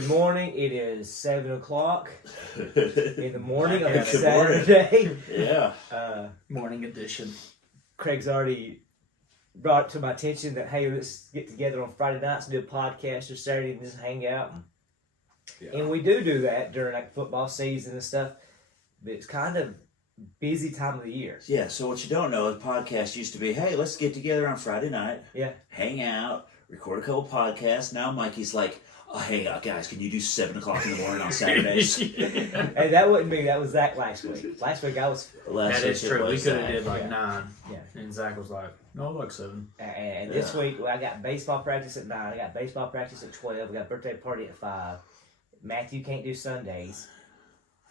good morning. It is 7 o'clock in the morning on a Saturday. Yeah. Morning edition. Craig's already brought it to my attention that, hey, let's get together on Friday nights and do a podcast or Saturday and just hang out. And we do that during like football season and stuff. But it's kind of busy time of the year. Yeah, so what you don't know is podcast used to be, hey, let's get together on Friday night. Yeah. Hang out, record a couple podcasts. Now Mikey's like, oh, hey, guys, can you do 7 o'clock in the morning on Saturdays? Hey, that wasn't me. That was Zach last week. Last week I was... That is true. We could have did like 9. Yeah. And Zach was like, no, like 7. And this week, I got baseball practice at 9. I got baseball practice at 12. We got a birthday party at 5. Matthew can't do Sundays.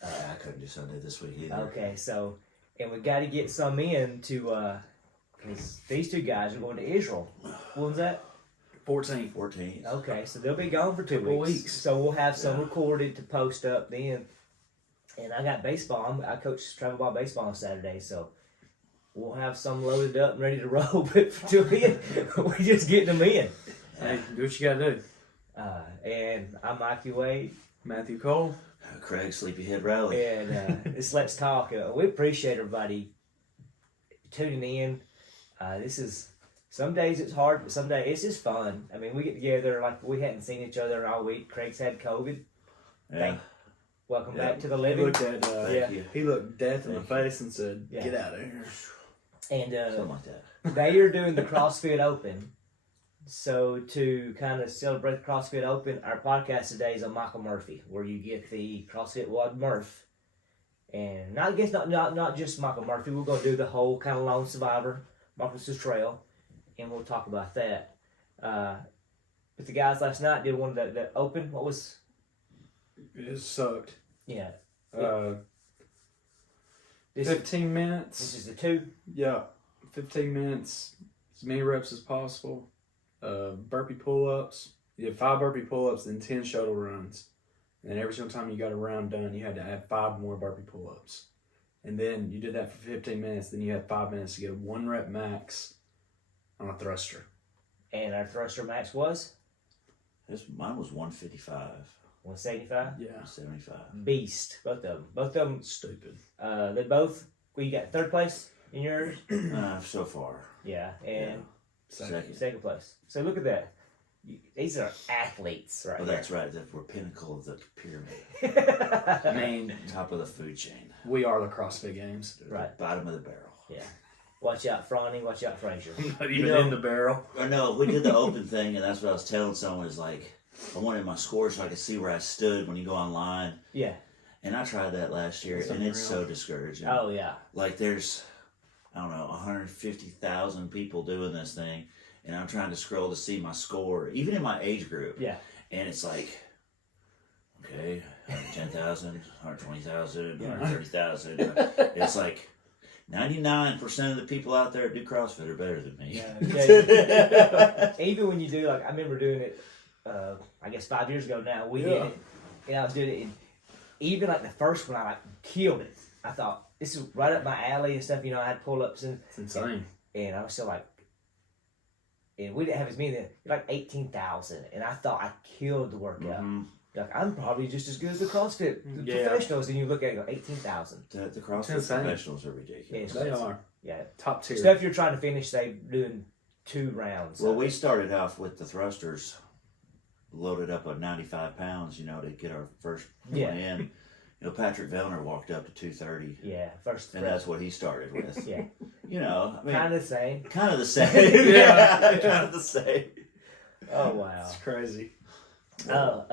I couldn't do Sunday this week either. Okay, so, and we got to get some in to, because these two guys are going to Israel. When's that? 14. Okay, so they'll be gone for 2 weeks. So we'll have some recorded to post up then. And I got baseball. I coach travel ball baseball on Saturday, so we'll have some loaded up and ready to roll. But till then, we're just getting them in. Hey, do what you got to do. And I'm Mikey Wade. Matthew Cole. Craig Sleepyhead Rally. And it's Let's Talk. We appreciate everybody tuning in. This is, some days it's hard, but some days it's just fun. I mean, we get together like we hadn't seen each other all week. Craig's had COVID. Yeah. Welcome back to the He living. looked at he looked death in the face and said, Yeah. "Get out of here." And Something like that. they are doing the CrossFit Open. So to kind of celebrate the CrossFit Open, our podcast today is on Michael Murphy, where you get the CrossFit WOD Murph. And not just Michael Murphy. We're going to do the whole kind of lone survivor, Marcus's Trail, and we'll talk about that. But the guys last night did one of the Open. What was? It sucked. Yeah. 15 minutes. This is the 2. Yeah, 15 minutes. As many reps as possible. Burpee pull-ups. You had 5 burpee pull-ups and 10 shuttle runs. And every single time you got a round done, you had to add 5 more burpee pull-ups. And then you did that for 15 minutes. Then you had 5 minutes to get a 1 rep max on a thruster. And our thruster max was? Mine was 155. 175? Yeah. 75. Beast. Both of them. Stupid. They both, well, you got 3rd place in yours? So far. Yeah. And Second. place. So look at that. These are athletes, right? Well, that's right. We're pinnacle of the pyramid. I mean, Top of the food chain. we are the CrossFit Games. Right. Bottom of the barrel. Yeah. Watch out, Fronny. Watch out, Frazier. Not even in the barrel. I know. We did the open thing, and that's what I was telling someone is like, I wanted my score so I could see where I stood when you go online. Yeah. And I tried that last year, and it's so discouraging. Oh, yeah. Like there's, I don't know, 150,000 people doing this thing, and I'm trying to scroll to see my score, even in my age group. Yeah. And it's like, okay, 110,000, 120,000, 130,000. It's like 99% of the people out there that do CrossFit are better than me. Yeah. Even when you do, like, I remember doing it, I guess 5 years ago now, we did it, and I was doing it, and even like the first one, I like killed it. I thought, this is right up my alley and stuff, you know, I had pull-ups and... It's insane. And I was still like, and we didn't have as many then, like 18,000, and I thought I killed the workout. Mm-hmm. Like, I'm probably just as good as the CrossFit professionals, and you look at it, 18,000. The CrossFit professionals are ridiculous. Yeah, They are. Yeah. Top tier. Stuff you're trying to finish, they doing 2 rounds. Well, we started off with the thrusters, loaded up at 95 pounds, you know, to get our first one in. You know, Patrick Vellner walked up to 230. Yeah, first. And that's what he started with. Yeah. You know, I mean. Kind of the same. Kind of the same. Yeah, kind of the same. Oh, wow. It's crazy. Go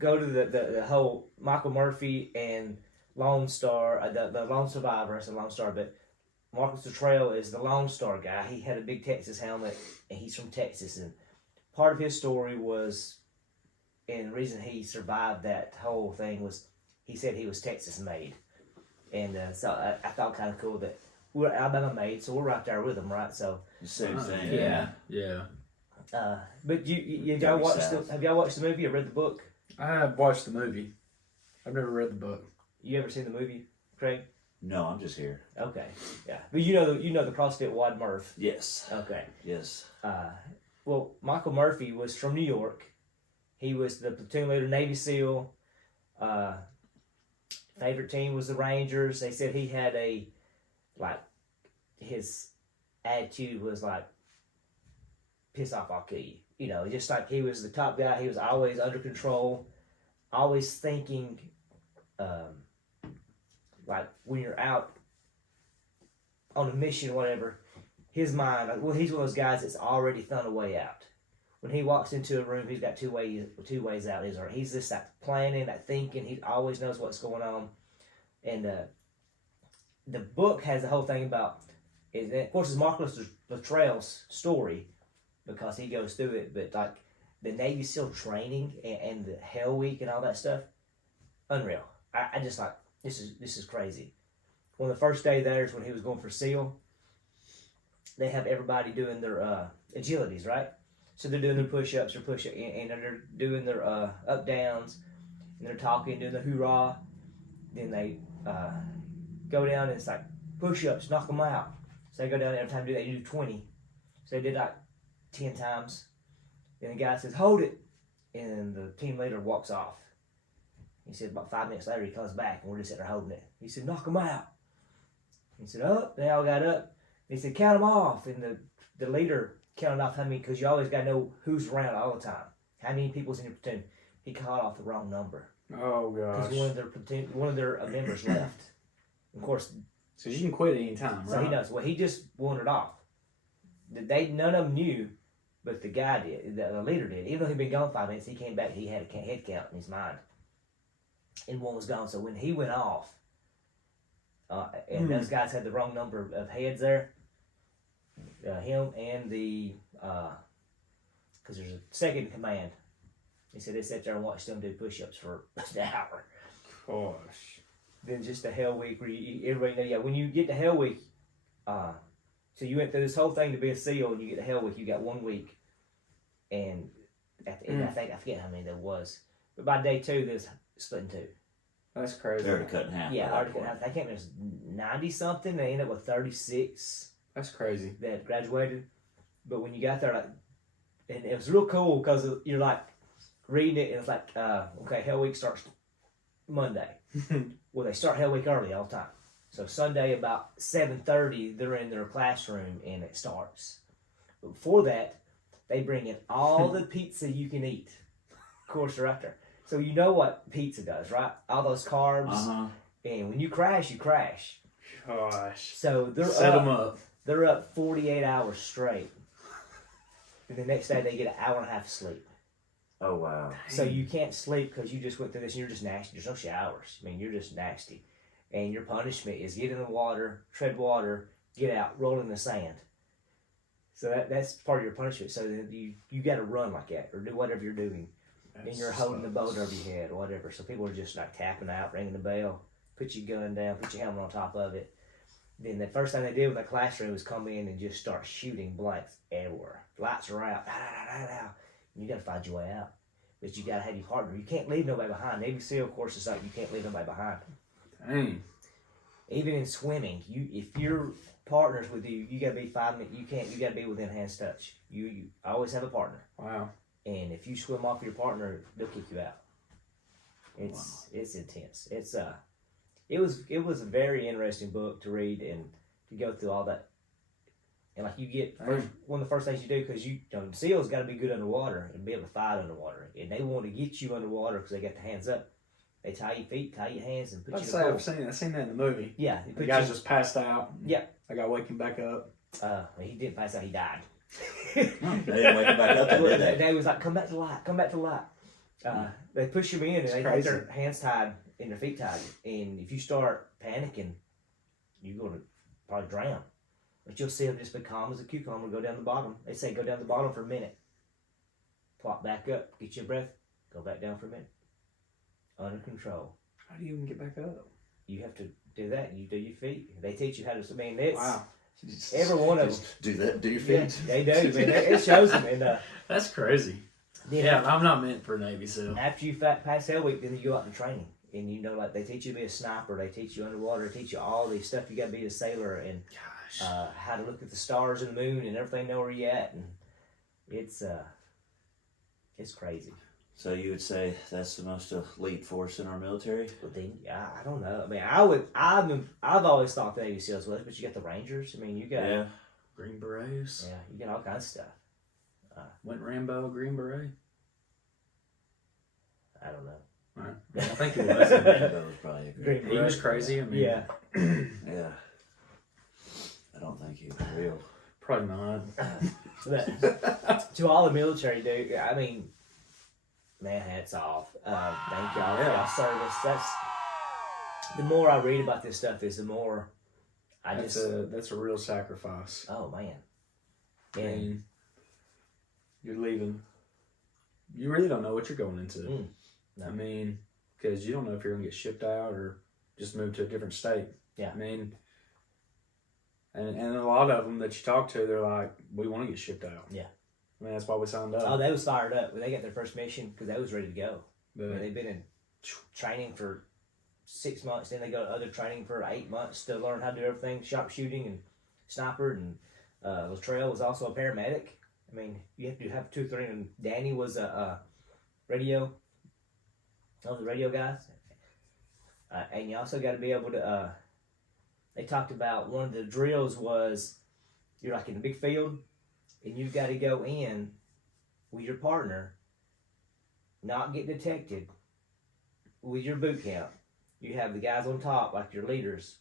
to the whole Michael Murphy and Lone Star, the Lone Survivor, it's a Lone Star, but Marcus Trail is the Lone Star guy. He had a big Texas helmet, and he's from Texas, and part of his story was, and the reason he survived that whole thing was, he said he was Texas made, and so I thought kind of cool that we're Alabama made, so we're right there with them, right? So same thing. Yeah. But have y'all watched the movie or read the book? I have watched the movie. I've never read the book. You ever seen the movie, Craig? No, I'm just here. Okay, yeah, but you know the CrossFit WOD Murph. Yes. Okay. Yes. Well, Michael Murphy was from New York. He was the platoon leader, Navy SEAL. Favorite team was the Rangers. They said he had his attitude was like, piss off, I'll kill you. You know, just like he was the top guy. He was always under control, always thinking, like when you're out on a mission or whatever, his mind, he's one of those guys that's already thought a way out. When he walks into a room, he's got two ways out. He's just that planning, that thinking. He always knows what's going on. And the book has the whole thing about, of course, it's Marcus Luttrell's story because he goes through it. But like the Navy SEAL training and the Hell Week and all that stuff, unreal. I just like, this is crazy. One of the first day there is when he was going for SEAL. They have everybody doing their agilities, right? So they're doing their push-ups, and they're doing their up-downs, and they're talking, doing the hoorah. Then they go down, and it's like push-ups, knock them out. So they go down every time they do 20. So they did like 10 times. Then the guy says, hold it. And the team leader walks off. He said about 5 minutes later, he comes back, and we're just sitting there holding it. He said, knock them out. He said, up. They all got up. He said, count them off. And the leader counted off how many, because you always got to know who's around all the time. How many people's in your platoon. He called off the wrong number. Oh, gosh. Because one of their members left. Of course. So you can quit any time, right? So he knows. Well, he just wandered off. None of them knew, but the guy did. The leader did. Even though he'd been gone 5 minutes, he came back. He had a head count in his mind. And one was gone. So when he went off, and those guys had the wrong number of heads there, him and the, because there's a second in command. He said they sat there and watched them do push-ups for an hour. Gosh. Then just the Hell Week where everybody know, when you get to Hell Week, so you went through this whole thing to be a SEAL, and you get to Hell Week, you got 1 week, and at the end, I forget how many there was, but by day 2, there's split in 2. That's crazy. They're already cut in half. Yeah, already cut in half. I can't remember, it was 90 something. They ended up with 36. That's crazy. That graduated, but when you got there, like, and it was real cool because you're like reading it, and it's like, okay, Hell Week starts Monday. Well, they start Hell Week early all the time. So Sunday about 7:30, they're in their classroom and it starts. But before that, they bring in all the pizza you can eat. Of course, they're out there. So you know what pizza does, right? All those carbs. And when you crash, you crash. Gosh. So they're Set them up. They're up 48 hours straight. And the next day they get an hour and a half sleep. Oh, wow. So you can't sleep because you just went through this and you're just nasty. There's no showers. I mean, you're just nasty. And your punishment is get in the water, tread water, get out, roll in the sand. So that's part of your punishment. So you got to run like that or do whatever you're doing. And you're holding the boat over your head or whatever. So people are just like tapping out, ringing the bell, put your gun down, put your helmet on top of it. Then the first thing they did with the classroom was come in and just start shooting blanks everywhere. Lights are out. You got to find your way out. But you got to have your partner. You can't leave nobody behind. Navy SEAL, of course, is like you can't leave nobody behind. Dang. Even in swimming, if your partner's with you, you got to be 5 minutes. You got to be within hand's touch. You always have a partner. Wow. And if you swim off your partner, they'll kick you out. It's intense. It was a very interesting book to read and to go through all that. And like you get one of the first things you do because SEALs got to be good underwater and be able to fight underwater. And they want to get you underwater because they got the hands up. They tie your feet, tie your hands, and put you in the pool. I've seen that in the movie. Yeah, the guy's just passed out. Yeah, I got to wake him back up. He didn't pass out. He died. They didn't wake him back up, did they? They was like, come back to light, come back to light. They push him in and they have their hands tied and their feet tied. And if you start panicking, you're going to probably drown. But you'll see them just be calm as a cucumber, go down the bottom. They say go down the bottom for a minute. Plop back up, get your breath, go back down for a minute. Under control. How do you even get back up? You have to do that. You do your feet. They teach you how to. I mean, it's wow. Every one of them do that. Do your feet. Yeah, they do. Man, it shows them. And that's crazy. Yeah, I'm not meant for Navy SEAL. After you pass Hell Week, then you go out to training, and like they teach you to be a sniper. They teach you underwater. They teach you all these stuff. You got to be a sailor and how to look at the stars and the moon and everything. Know where you at, and it's crazy. So you would say that's the most elite force in our military? But then, I don't know. I mean, I've always thought the Navy SEALs was, but you got the Rangers. I mean, you got Yeah. Green Berets. yeah, you got all kinds of stuff. Went Rambo, Green Beret. I don't know. Right. I think it was. That was probably a Green He was crazy. I mean, Yeah. Yeah. I don't think he was real. probably not. But to all the military, dude, I mean, man, hats off. Thank y'all for y'all service. That's the more I read about this stuff, is the more That's a real sacrifice. oh man, I and mean, you're leaving. You really don't know what you're going into. No. I mean, because you don't know if you're gonna get shipped out or just move to a different state. Yeah. I mean, and a lot of them that you talk to, they're like, we want to get shipped out. Yeah. I mean, that's why we signed up. oh, they was fired up when they got their first mission because they was ready to go. I mean, But they've been in training for 6 months, then they go to other training for 8 months to learn how to do everything, sharpshooting and sniper. And Latrell was also a paramedic. I mean, you have to have 2 or 3. And Danny was a radio. One of the radio guys. And you also got to be able to. They talked about one of the drills was you're like in a big field, and you've got to go in with your partner, not get detected with your boot camp. You have the guys on top, like your leaders.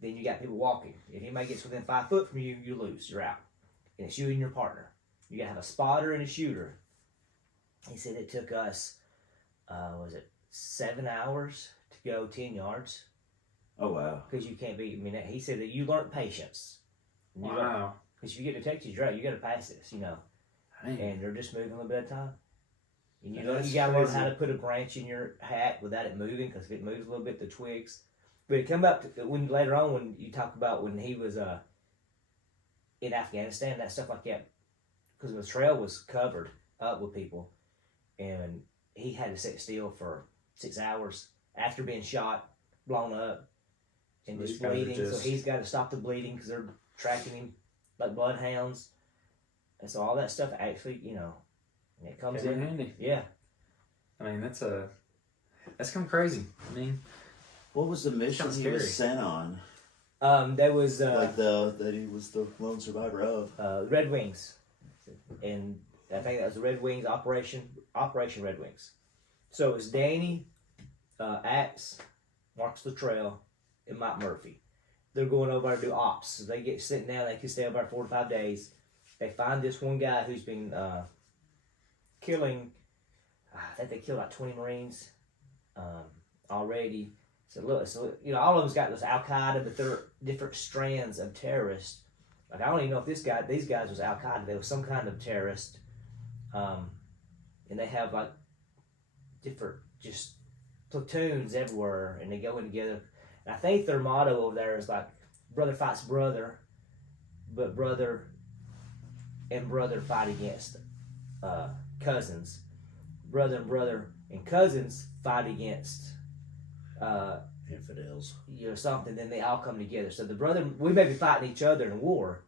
Then you got people walking. If anybody gets within 5 foot from you, you lose. You're out. And it's you and your partner. You got to have a spotter and a shooter. He said it took us, 7 hours to go 10 yards. Oh, wow. Because you can't be, I mean, he said that you learn patience. wow. Because if you get detected, you're out. You got to pass this, you know. Dang. And they're just moving a little bit at a time. And you That's got to learn crazy. how to put a branch in your hat without it moving, because if it moves a little bit, the twigs. But it come up to, when later on when you talk about when he was in Afghanistan, that stuff like that, because the trail was covered up with people, and he had to sit still for 6 hours after being shot, blown up, and So just these guys are bleeding. So just- he's got to stop the bleeding because they're tracking him like bloodhounds, and so all that stuff actually, you know, it comes Came in in. handy. Yeah. I mean, that's kind of crazy. I mean, What was the mission Sounds he scary. was sent on? There was That he was the lone survivor of? Red Wings, and I think that was the Red Wings Operation Red Wings. So it was Danny, Axe, Marcus Luttrell, and Mike Murphy. They're going over to do ops. So they get sitting down. They can stay over 4 to 5 days. They find this one guy who's been killing. I think they killed like 20 Marines already. So look, you know, all of them's got this Al Qaeda, but they're different strands of terrorists. Like I don't even know if these guys was Al Qaeda. They was some kind of terrorist, and they have like different just platoons everywhere, and they go in together. And I think their motto over there is like brother fights brother, but brother and brother fight against cousins. Brother and brother and cousins fight against Infidels. something. Then they all come together. So the brother, we may be fighting each other in a war,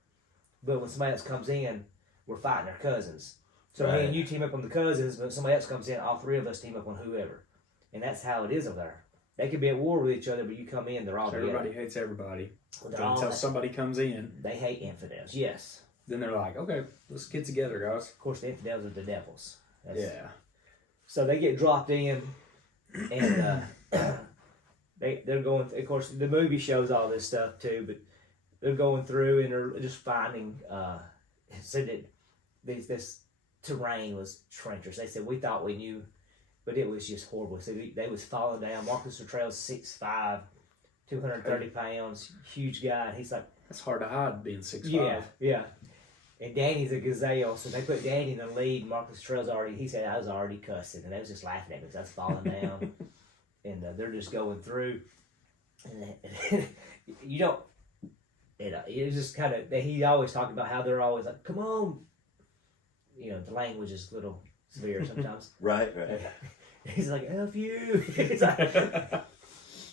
but when somebody else comes in, we're fighting our cousins. So me Right. and you team up on the cousins, but somebody else comes in, all 3 of us team up on whoever. And that's how it is over there. They could be at war with each other, but you come in, they're all so together. everybody hates everybody. They're But all- until somebody comes in, they hate infidels, yes. then they're like, okay, let's get together, guys. Of course, the infidels are the devils. Yeah. So they get dropped in, and they're going. Of course, the movie shows all this stuff too, but they're going through and they're just finding. Said that this terrain was treacherous. They said we thought we knew, but it was just horrible. So they was falling down. Marcus Luttrell's 6'5", 230 pounds, huge guy. And he's like, That's hard to hide being 6'5". yeah. And Danny's a gazelle, so they put Danny in the lead. Marcus Luttrell's he said I was already cussing, and they was just laughing at me because I was falling down. And they're just going through. And you don't, it's just kind of, he always talked about how they're always like, come on. You know, the language is a little severe sometimes. Right. He's like, F you. It's like,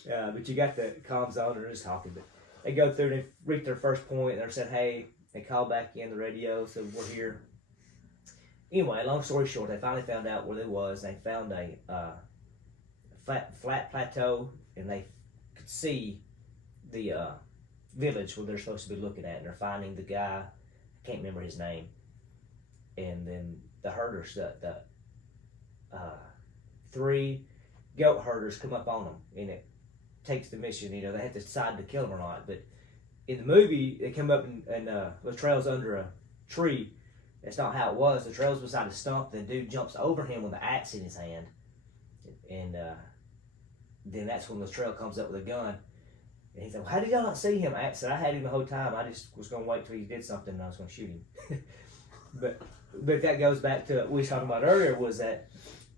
but you got the comms on, they're just talking. But they go through, they reach their first point, and they're saying, hey, they call back in the radio, so we're here. Anyway, long story short, they finally found out where they was. They found a flat plateau, and they could see the village where they're supposed to be looking at, and they're finding the guy. I can't remember his name. And then the herders, the 3 goat herders come up on them, and it takes the mission. You know, they have to decide to kill them or not. But in the movie, they come up and Latrell's under a tree. That's not how it was. Latrell's beside a stump. The dude jumps over him with an axe in his hand, and then that's when Latrell comes up with a gun. And he said, well, "How did y'all not see him?" I said, "I had him the whole time. I just was going to wait till he did something, and I was going to shoot him." But that goes back to what we were talking about earlier, was that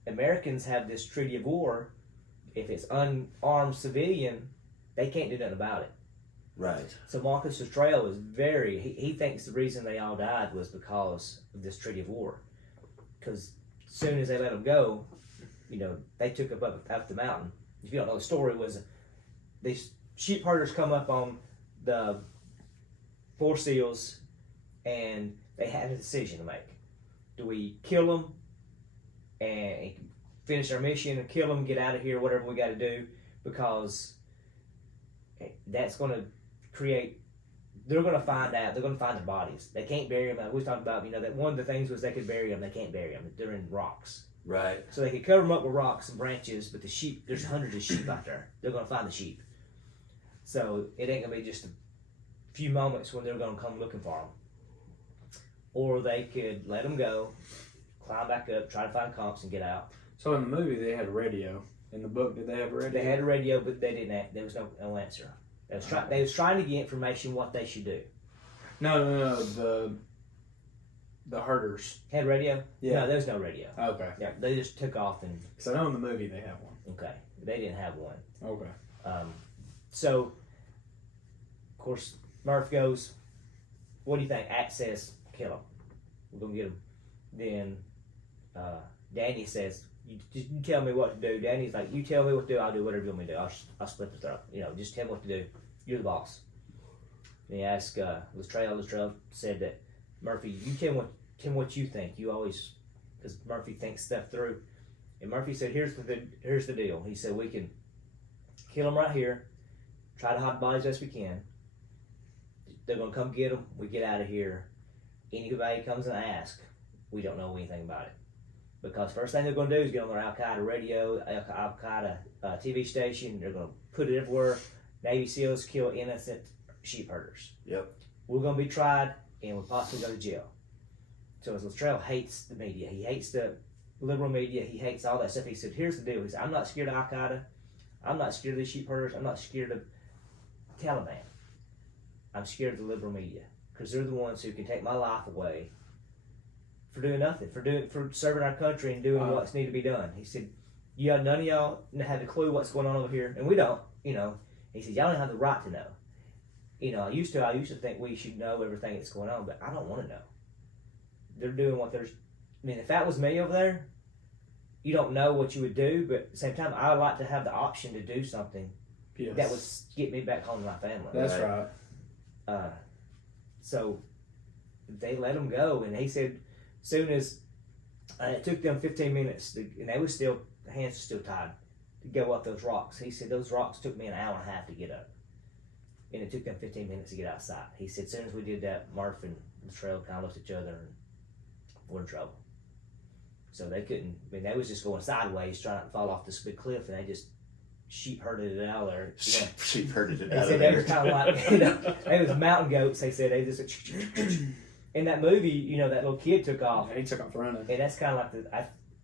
Americans have this treaty of war. If it's unarmed civilian, they can't do nothing about it. Right. So Marcus Luttrell is he thinks the reason they all died was because of this treaty of war. Because as soon as they let them go, you know, they took up the mountain. If you don't know the story, was these sheep herders come up on the 4 seals, and they had a decision to make. Do we kill them and finish our mission, and kill them, get out of here, whatever we got to do? Because that's going to create, they're going to find out, they're going to find their bodies. They can't bury them. We was talking about, you know, that one of the things was they could bury them, they can't bury them. They're in rocks. Right. So they could cover them up with rocks and branches, but the sheep, there's hundreds of sheep out there. They're going to find the sheep. So it ain't going to be just a few moments when they're going to come looking for them. Or they could let them go, climb back up, try to find comps and get out. So in the movie, they had a radio. In the book, did they have a radio? They had a radio, but they didn't. There was no answer. They was trying to get information what they should do. No. The herders had radio. Yeah. No, there was no radio. Okay. Yeah, they just took off and. Because I know in the movie they have one. Okay, they didn't have one. Okay. So, of course, Murph goes, "What do you think?" Axe says, "Kill him. We're gonna get him." Then Danny says, you tell me what to do." Danny's like, "You tell me what to do, I'll do whatever you want me to do. I'll split the throat. You know, just tell me what to do. You're the boss." And he asked Luttrell. Luttrell said that, "Murphy, you tell him what you think. You always," because Murphy thinks stuff through. And Murphy said, here's the deal." He said, "We can kill them right here, try to hide the bodies as we can. They're going to come get them. We get out of here. Anybody comes and asks, we don't know anything about it. Because first thing they're going to do is get on their Al-Qaeda radio, Al-Qaeda TV station. They're going to put it everywhere. Navy SEALs kill innocent sheep herders. Yep. We're going to be tried, and we'll possibly go to jail." So as Luttrell hates the media, he hates the liberal media, he hates all that stuff. He said, "Here's the deal." He said, "I'm not scared of Al-Qaeda. I'm not scared of the sheep herders. I'm not scared of Taliban. I'm scared of the liberal media, because they're the ones who can take my life away for doing nothing, for serving our country and doing what's need to be done." He said, "None of y'all have a clue what's going on over here, and we don't. You know." He said, "Y'all don't have the right to know. You know, I used to think we should know everything that's going on, but I don't want to know. They're doing what they're. I mean, if that was me over there, you don't know what you would do, but at the same time, I would like to have the option to do something that would get me back home to my family." That's right. So they let him go, and he said, soon as it took them 15 minutes, and they was still, the hands were still tied, to go up those rocks. He said, "Those rocks took me an hour and a half to get up, and it took them 15 minutes to get outside." He said, as soon as we did that, Murph and Luttrell kind of looked at each other and were in trouble. So they couldn't, I mean, they was just going sideways trying not to fall off this big cliff, and they just sheep herded it out of there. Yeah. Sheep herded it They out said of they there. was kind of like, you know, they was mountain goats. They said they just, in that movie, you know, that little kid took off. Yeah, he took off running. And that's kind of like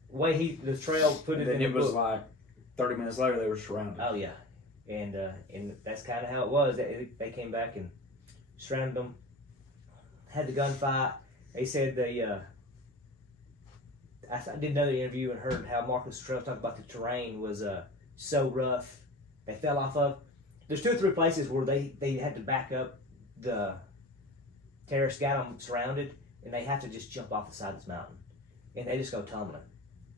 the way the trail put it And in then the it was book. like 30 minutes later, they were surrounded. Oh, yeah. And that's kind of how it was. They came back and surrounded them, had the gunfight. They said I did another interview and heard how Marcus Luttrell talked about the terrain was so rough. They fell off of. There's 2 or 3 places where they had to back up. The terrorists got them surrounded, and they have to just jump off the side of this mountain, and they just go tumbling,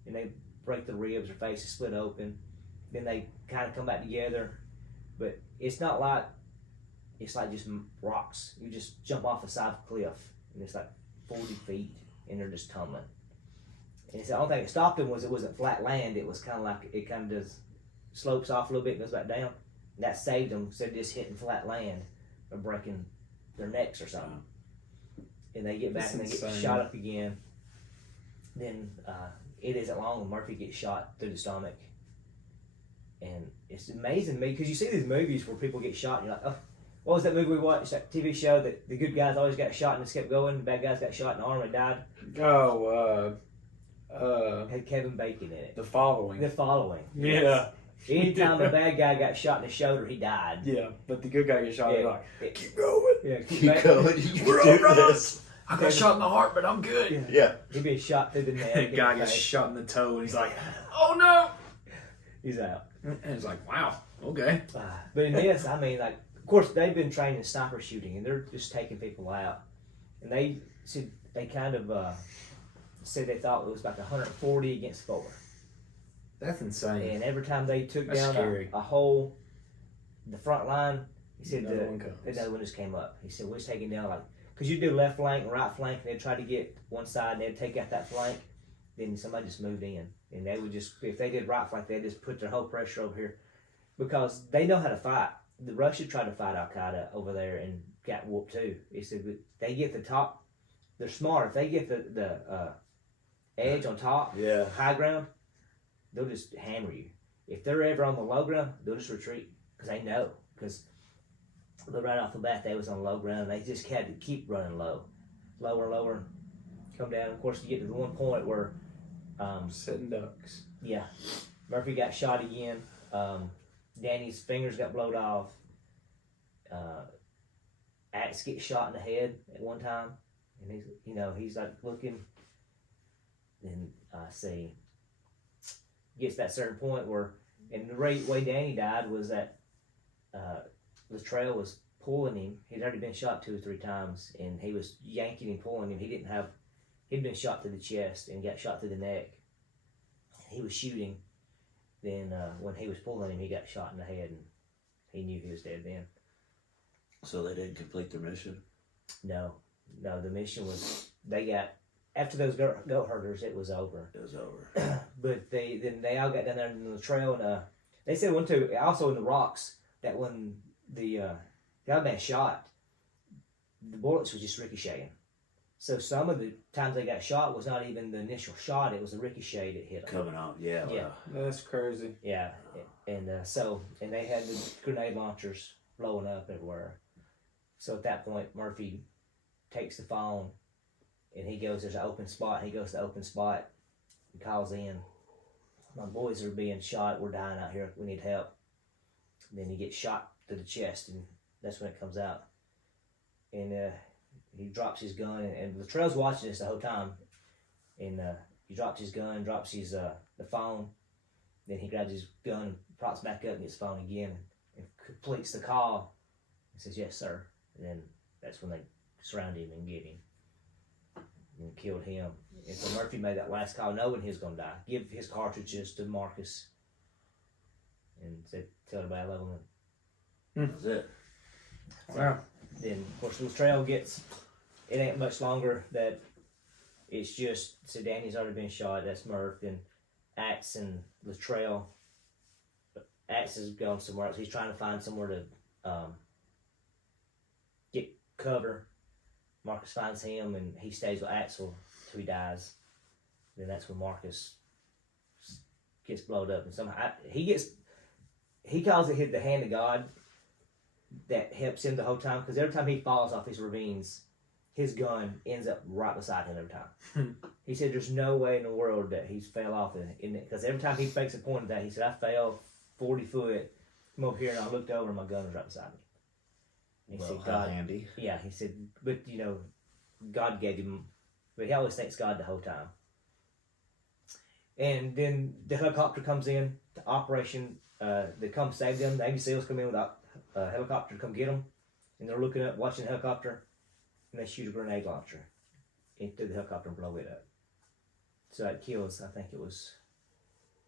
and they break the ribs, their faces split open. Then they kind of come back together, but it's not like, it's like just rocks. You just jump off the side of a cliff, and it's like 40 feet, and they're just tumbling. And he said the only thing that stopped him was it wasn't flat land. It was kind of like it kind of just slopes off a little bit and goes back down. And that saved them instead of just hitting flat land or breaking their necks or something. And they get back That's and they insane. get shot up again. Then it isn't long when Murphy gets shot through the stomach. And it's amazing to me because you see these movies where people get shot and you're like, oh, what was that movie we watched? That TV show that the good guys always got shot and just kept going. The bad guys got shot in the arm and died. Oh, It had Kevin Bacon in it. The Following. The Following. Yeah. Anytime the bad guy got shot in the shoulder, he died. Yeah, but the good guy gets shot. Yeah. They're like, Yeah. keep going. Yeah, Keep going. You We're can do all right. this. I got shot in the heart, but I'm good. Yeah. Yeah. He'd be shot through the neck. The guy in the gets face. shot in the toe, and he's like, oh no. He's out. And it's like, wow, okay. But in this, I mean, like, of course, they've been trained in sniper shooting, and they're just taking people out. And they said they kind of said they thought it was like 140 against 4. That's insane. And every time they took That's down scary. a whole, the front line, he said Another one comes. another one just came up. He said, we're just taking down, like, because you do left flank and right flank, and they'd try to get one side, and they'd take out that flank. Then somebody just moved in. And they would just, if they did right flank, they'd just put their whole pressure over here. Because they know how to fight. The Russia tried to fight Al-Qaeda over there and got whooped too. He said, but they get the top, they're smart. If they get the edge on top, Yeah. high ground, they'll just hammer you. If they're ever on the low ground, they'll just retreat because they know. Because right off the bat, they was on low ground. And they just had to keep running low, lower, lower, come down. Of course, you get to the one point where, Sitting ducks. yeah, Murphy got shot again. Danny's fingers got blowed off. Axe gets shot in the head at one time, and he's like looking. Then see, gets to that certain point where, and the way Danny died was that Latrell was pulling him. He'd already been shot 2 or 3 times, and he was yanking and pulling him. He'd been shot through the chest and got shot through the neck. He was shooting. Then when he was pulling him, he got shot in the head, and he knew he was dead then. So they didn't complete their mission? No, the mission was, they got, after those goat herders, it was over. It was over. But they all got down there in the trail, and they said one too, also in the rocks, that when the other man shot, the bullets was just ricocheting. So some of the times they got shot was not even the initial shot; it was the ricochet that hit them. Coming out, yeah. Yeah. Wow. That's crazy. Yeah, and they had the grenade launchers blowing up everywhere. So at that point, Murphy takes the phone, and he goes, there's an open spot. He goes to the open spot and calls in, my boys are being shot. We're dying out here. We need help. Then he gets shot to the chest, and that's when it comes out. And he drops his gun, and Latrell's watching this the whole time. And he drops his gun, drops his the phone. Then he grabs his gun and props back up and gets the phone again and completes the call. He says, yes, sir. And then that's when they surround him and get him and killed him. And so Murphy made that last call knowing he was going to die. Give his cartridges to Marcus and said, tell everybody I love him. That's it. Wow. Then, of course, Latrell gets, it ain't much longer that it's just, so Danny's already been shot. That's Murph. Then Axe and Latrell. Axe has gone somewhere else. He's trying to find somewhere to get cover. Marcus finds him, and he stays with Axel till he dies. Then that's when Marcus gets blowed up, and somehow he calls it the hand of God that helps him the whole time, because every time he falls off these ravines, his gun ends up right beside him every time. He said there's no way in the world that he's fell off in it, because every time he makes a point of that, he said, I fell 40 foot from over here, and I looked over, and my gun was right beside me. He Well, said, how God, handy. yeah, he said, but God gave him, but he always thanks God the whole time. And then the helicopter comes in, the operation, they come save them, the Navy SEALs come in with a helicopter to come get them, and they're looking up, watching the helicopter, and they shoot a grenade launcher into the helicopter and blow it up. So that kills, I think it was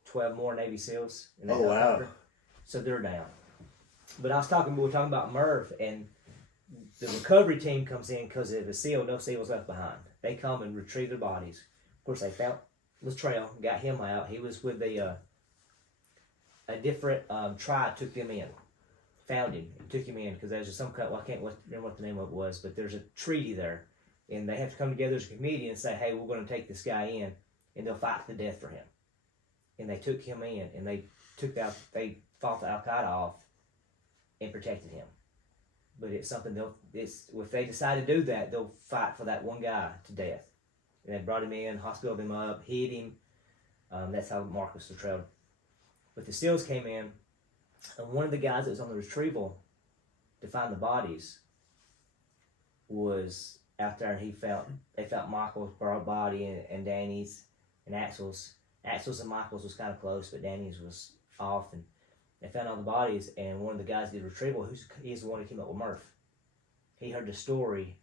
12 more Navy SEALs in that helicopter. Wow. So they're down. But we were talking about Murph, and the recovery team comes in because of the SEAL, no SEALs left behind. They come and retrieve their bodies. Of course, they Latrell, got him out. He was with a different tribe, took them in, found him, took him in because there's just some kind. Well, I can't remember what the name of it was, but there's a treaty there, and they have to come together as a committee and say, "Hey, we're going to take this guy in, and they'll fight to the death for him." And they took him in, and they fought the Al Qaeda off, and protected him. But it's something if they decide to do that, they'll fight for that one guy to death. And they brought him in, hospitaled him up, hid him. That's how Marcus Luttrell. But the SEALs came in, and one of the guys that was on the retrieval to find the bodies was out there, and they found Michael's body and Danny's and Axel's. Axel's and Michael's was kind of close, but Danny's was off, and they found all the bodies. And one of the guys did retrieval. He's the one who came up with Murph. He heard the story,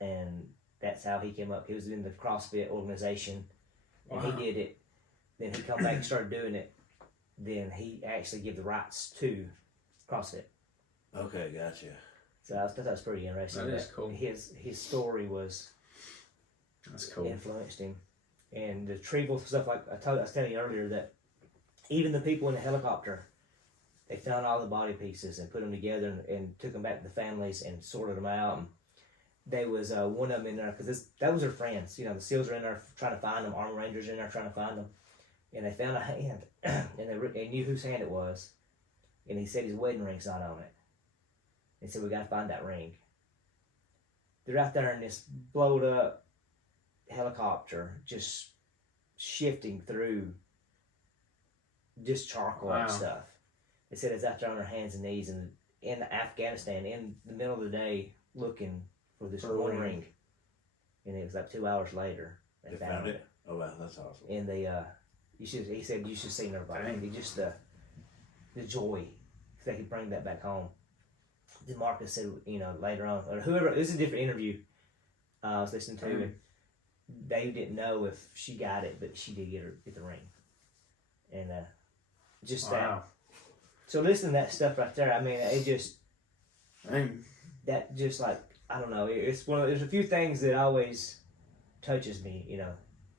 and that's how he came up. He was in the CrossFit organization, and he did it. Then he come back and started doing it. Then he actually gave the rights to CrossFit. Okay, gotcha. So I thought that was pretty interesting. That is cool. His story That's cool. influenced him. And the retrieval stuff, like I was telling you earlier, that even the people in the helicopter, they found all the body pieces and put them together and took them back to the families and sorted them out. And there was one of them in there, because that was their friends. You know, the SEALs are in there trying to find them, Army Rangers in there trying to find them. And they found a hand, and they knew whose hand it was. And he said his wedding ring's not on it. They said, we got to find that ring. They're out there in this blowed up helicopter, just shifting through just charcoal and stuff. They said it's out there on their hands and knees in Afghanistan in the middle of the day looking for this one ring. And it was like 2 hours later they found it. Oh wow, that's awesome. And he said you should see everybody. Just the joy if they could bring that back home. Then Marcus said, later on, or whoever, this is a different interview I was listening to, and they didn't know if she got it, but she did get the ring. And just that. So listening to that stuff right there, I mean, it just, that just like, I don't know, it's there's a few things that always touches me,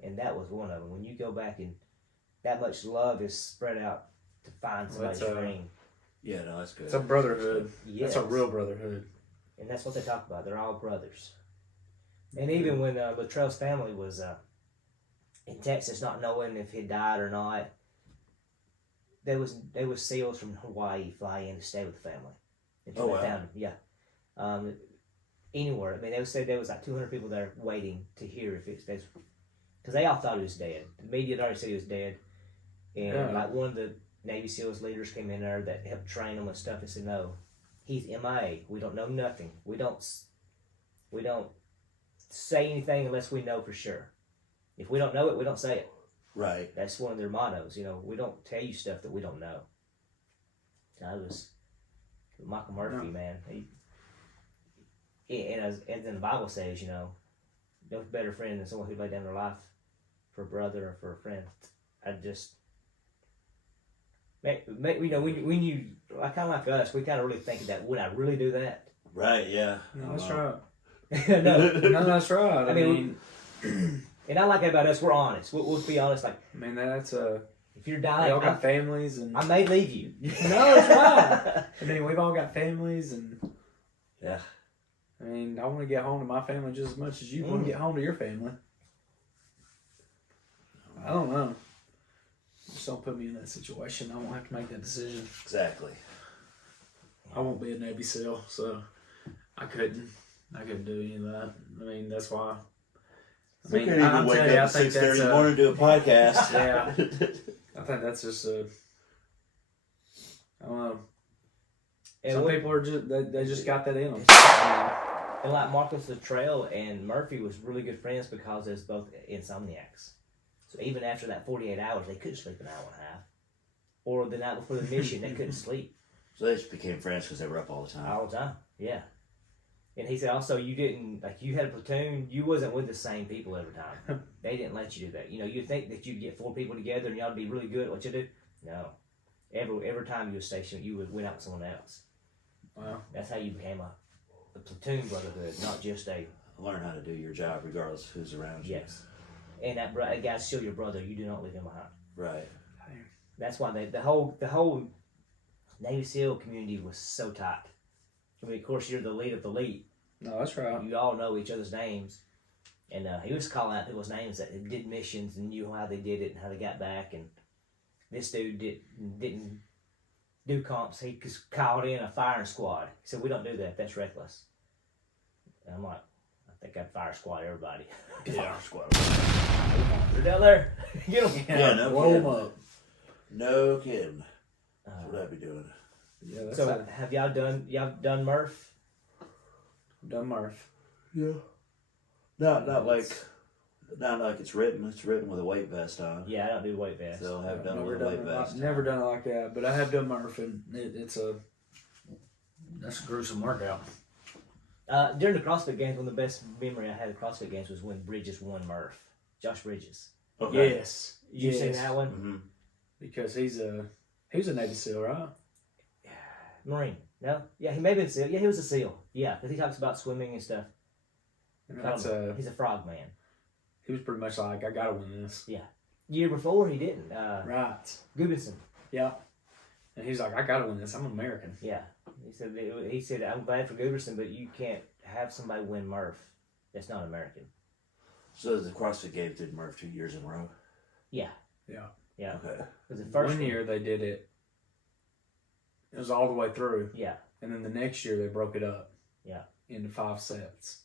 and that was one of them. When you go back and that much love is spread out to find somebody's ring. Yeah, no, that's good. It's a brotherhood. Yes. That's a real brotherhood. And that's what they talk about. They're all brothers. And even when Luttrell's family was in Texas, not knowing if he died or not, there was SEALs from Hawaii fly in to stay with the family until they found him. Yeah, anywhere. I mean, they would say there was like 200 people there waiting to hear if it's because they all thought he was dead. The media had already said he was dead, and like one of the Navy SEALs leaders came in there that helped train him and stuff and said, "No, he's MIA. We don't know nothing. We don't say anything unless we know for sure. If we don't know it, we don't say it." Right. That's one of their mottos. We don't tell you stuff that we don't know. So I was Michael Murphy, man. And then the Bible says, no better friend than someone who laid down their life for a brother or for a friend. I just, when you, kind of like us, we kind of really think that, would I really do that? Right, yeah. No, that's right. No, that's right. I mean, and I like that about us. We're honest. We'll be honest. Like, I mean, that's a. If you're dying, we all got families, and I may leave you. No, it's right. I mean, we've all got families, and yeah. I mean, I want to get home to my family just as much as you want to get home to your family. I don't know. Just don't put me in that situation. I won't have to make that decision. Exactly. I won't be a Navy SEAL, so I couldn't do any of that. I mean, that's why. I mean, I'm wake up at 6:30 in the morning to do a podcast. Yeah. I think that's just I don't know. And some people are just they just got that in them. And like Marcus Luttrell and Murphy was really good friends because they're both insomniacs. So even after that 48 hours, they couldn't sleep an hour and a half. Or the night before the mission, they couldn't sleep. So they just became friends because they were up all the time. All the time, yeah. And he said also you didn't, like you had a platoon, you wasn't with the same people every time. They didn't let you do that. You'd think that you'd get 4 people together and y'all would be really good at what you do. No. Every time you were stationed, you went out with someone else. Wow. That's how you became a platoon brotherhood, not just a... Learn how to do your job regardless of who's around you. Yes. and that guy's still your brother. You do not leave him behind. Right. That's why the whole Navy SEAL community was so tight. I mean, of course, you're the lead of the lead. No, that's right. You all know each other's names. And he was calling out people's names that did missions and knew how they did it and how they got back. And this dude didn't do comps. He just called in a firing squad. He said, "We don't do that. That's reckless." And I'm like, I think I'd fire squad everybody. Yeah. Fire squad. They're down there. Get them. Yeah, no blow 'em kidding. up. No kidding. That's what I'd be doing. Yeah, that's So it. have y'all done Murph? Done Murph. Yeah. Not like it's written. It's written with a weight vest on. Yeah, I don't do weight vests. So have done it Never with a weight vest. never done it like that, but I have done Murph, and that's a gruesome workout. During the CrossFit Games, one of the best memory I had of CrossFit Games was when Bridges won Murph. Josh Bridges. Okay. Yes, You yes. seen that one? Mm-hmm. Because he was a Navy SEAL, right? Marine. No? Yeah, he may have been SEAL. Yeah, he was a SEAL. Yeah, because he talks about swimming and stuff. And that's He's a frog man. he was pretty much like, I gotta win this. Year before, he didn't. Right. Gubinson. Yeah. And he's like, I gotta win this. I'm American. Yeah. He said, I'm glad for Gubinson, but you can't have somebody win Murph. That's not American. So the CrossFit Games did Murph 2 years in a row. Yeah. Yeah. Yeah. Okay. Because the first One year they did it. It was all the way through. Yeah. And then the next year they broke it up. Yeah. Into 5 sets.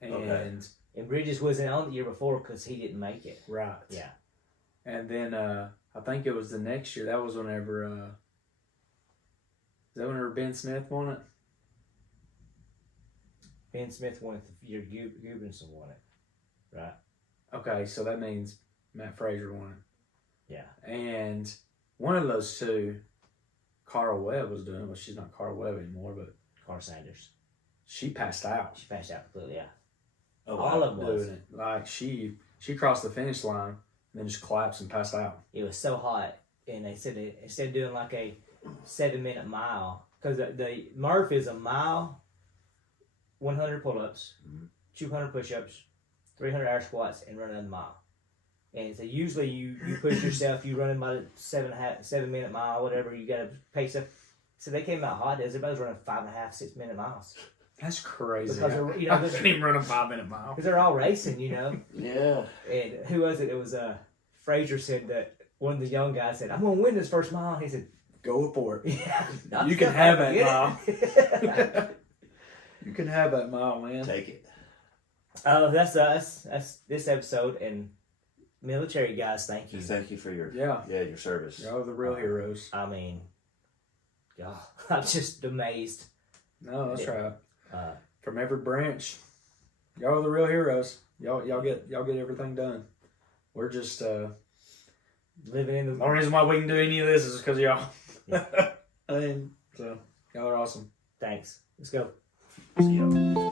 And Okay. And Bridges wasn't on the year before because he didn't make it. right. Yeah. And then I think it was the next year. That was whenever is that whenever Ben Smith won it? Ben Smith won it the year Gubinson won it. Right. Okay, so that means Matt Frazier won it. Yeah. And one of those two, Carl Webb was doing. Well, she's not Carl Webb anymore, but Carl Sanders. she passed out She passed out completely, yeah. Oh, All wow. of them was. doing it. Like she crossed the finish line and then just collapsed and passed out. It was so hot. And they said that instead of doing like a 7-minute mile, because the Murph is a mile, 100 pull-ups, 200 push-ups, 300 air squats, and run another mile. And so usually you push yourself, you run about a 7-minute mile, whatever, you got to pace up. So they came out hot. Everybody's running 5.5, 6-minute miles. That's crazy. Because they're, you know, I couldn't even run a 5-minute mile. because they're all racing, you know. Yeah. And who was it? It was Frazier said that one of the young guys said, "I'm going to win this first mile." He said, Go for it. "Yeah, You can have that mile." You can have that mile, man. Take it. Oh, that's us. That's this episode. And military guys, thank you. Thank you for your Yeah. your service. Y'all are the real heroes. I mean, God, I'm just amazed. No, that's right. Uh, From every branch, y'all are the real heroes. Y'all get everything done. We're just living in the the. only reason why we can do any of this is because of y'all. Yeah. I mean, so y'all are awesome. Thanks. Let's go. See ya.